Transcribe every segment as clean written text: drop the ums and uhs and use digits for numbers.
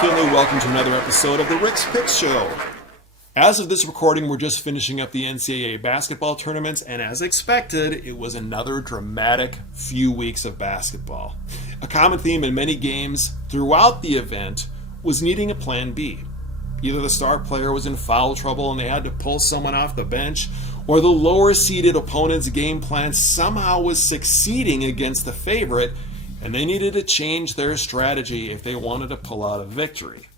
Finley. Welcome to another episode of the Rick's Picks Show. As of this recording, we're just finishing up the NCAA basketball tournaments, and as expected, it was another dramatic few weeks of basketball. A common theme in many games throughout the event was needing a plan B. Either the star player was in foul trouble and they had to pull someone off the bench, or the lower-seeded opponent's game plan somehow was succeeding against the favorite, and they needed to change their strategy if they wanted to pull out a victory.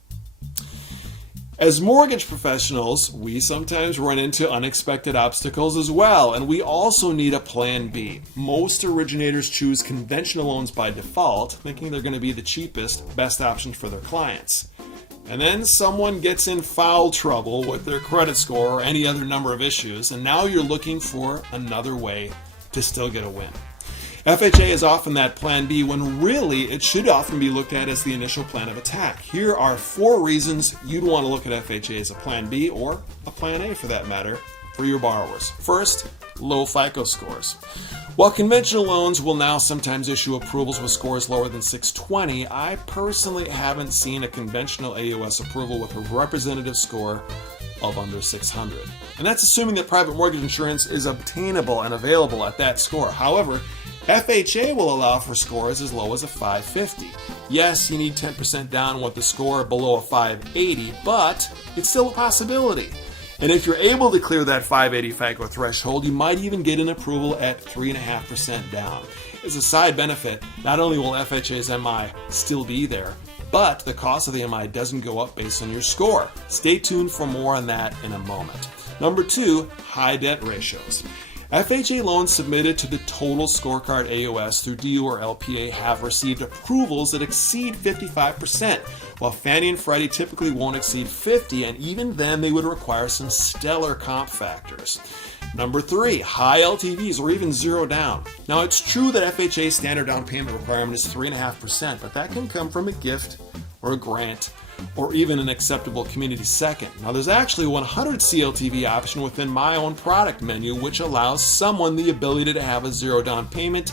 As mortgage professionals, we sometimes run into unexpected obstacles as well, and we also need a plan B. Most originators choose conventional loans by default, thinking they're going to be the cheapest, best option for their clients. And then someone gets in foul trouble with their credit score or any other number of issues, and now you're looking for another way to still get a win. FHA is often that plan B when really it should often be looked at as the initial plan of attack. Here are 4 reasons you'd want to look at FHA as a plan B, or a plan A for that matter, for your borrowers. First, low FICO scores. While conventional loans will now sometimes issue approvals with scores lower than 620, I personally haven't seen a conventional AUS approval with a representative score of under 600. And that's assuming that private mortgage insurance is obtainable and available at that score. However, FHA will allow for scores as low as a 550. Yes, you need 10% down with the score below a 580, but it's still a possibility. And if you're able to clear that 580 FICO threshold, you might even get an approval at 3.5% down. As a side benefit, not only will FHA's MI still be there, but the cost of the MI doesn't go up based on your score. Stay tuned for more on that in a moment. Number 2, high debt ratios. FHA loans submitted to the total scorecard AOS through DU or LPA have received approvals that exceed 55%, while Fannie and Freddie typically won't exceed 50, and even then they would require some stellar comp factors. Number 3, high LTVs or even zero down. Now it's true that FHA's standard down payment requirement is 3.5%, but that can come from a gift or a grant or even an acceptable community second. Now there's actually a 100 CLTV option within my own product menu, which allows someone the ability to have a zero down payment,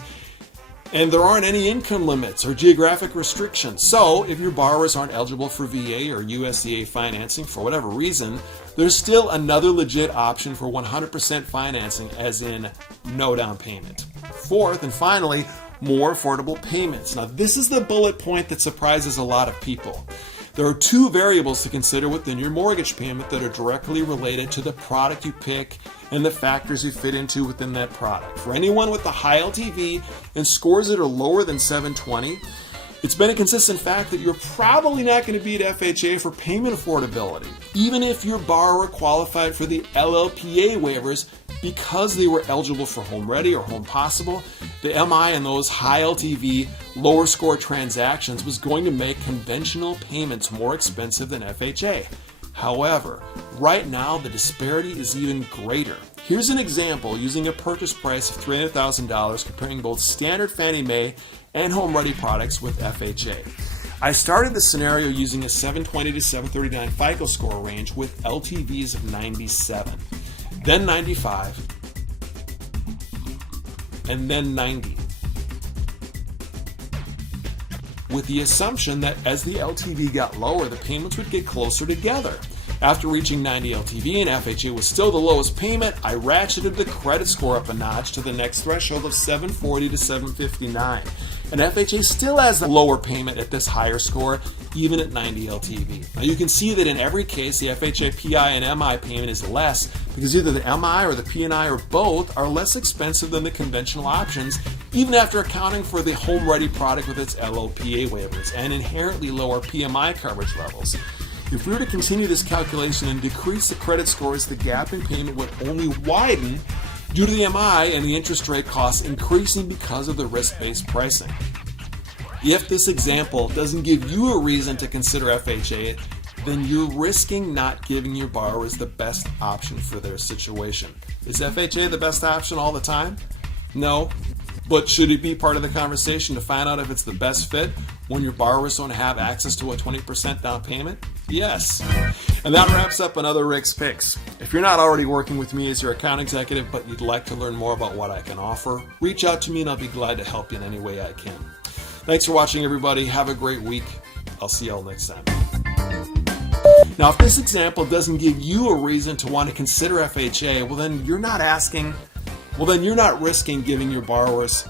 and there aren't any income limits or geographic restrictions. So if your borrowers aren't eligible for VA or USDA financing for whatever reason, there's still another legit option for 100% financing, as in no down payment. Fourth and finally, more affordable payments. Now this is the bullet point that surprises a lot of people. There are 2 variables to consider within your mortgage payment that are directly related to the product you pick and the factors you fit into within that product. For anyone with a high LTV and scores that are lower than 720, it's been a consistent fact that you're probably not going to beat FHA for payment affordability, even if your borrower qualified for the LLPA waivers because they were eligible for Home Ready or Home Possible. The MI in those high LTV, lower score transactions was going to make conventional payments more expensive than FHA. However, right now the disparity is even greater. Here's an example using a purchase price of $300,000 comparing both standard Fannie Mae and Home Ready products with FHA. I started the scenario using a 720 to 739 FICO score range with LTVs of 97, then 95, and then 90. With the assumption that as the LTV got lower, the payments would get closer together. After reaching 90 LTV and FHA was still the lowest payment, I ratcheted the credit score up a notch to the next threshold of 740 to 759. And FHA still has the lower payment at this higher score, even at 90 LTV. Now you can see that in every case, the FHA PI and MI payment is less because either the MI or the P&I or both are less expensive than the conventional options, even after accounting for the Home Ready product with its LLPA waivers and inherently lower PMI coverage levels. If we were to continue this calculation and decrease the credit scores, the gap in payment would only widen due to the MI and the interest rate costs increasing because of the risk-based pricing. If this example doesn't give you a reason to consider FHA, then you're risking not giving your borrowers the best option for their situation. Is FHA the best option all the time? No. But should it be part of the conversation to find out if it's the best fit when your borrowers don't have access to a 20% down payment? Yes. And that wraps up another Rick's Picks. If you're not already working with me as your account executive, but you'd like to learn more about what I can offer, reach out to me and I'll be glad to help you in any way I can. Thanks for watching, everybody. Have a great week. I'll see y'all next time. Now, if this example doesn't give you a reason to want to consider FHA, well, then you're not risking giving your borrowers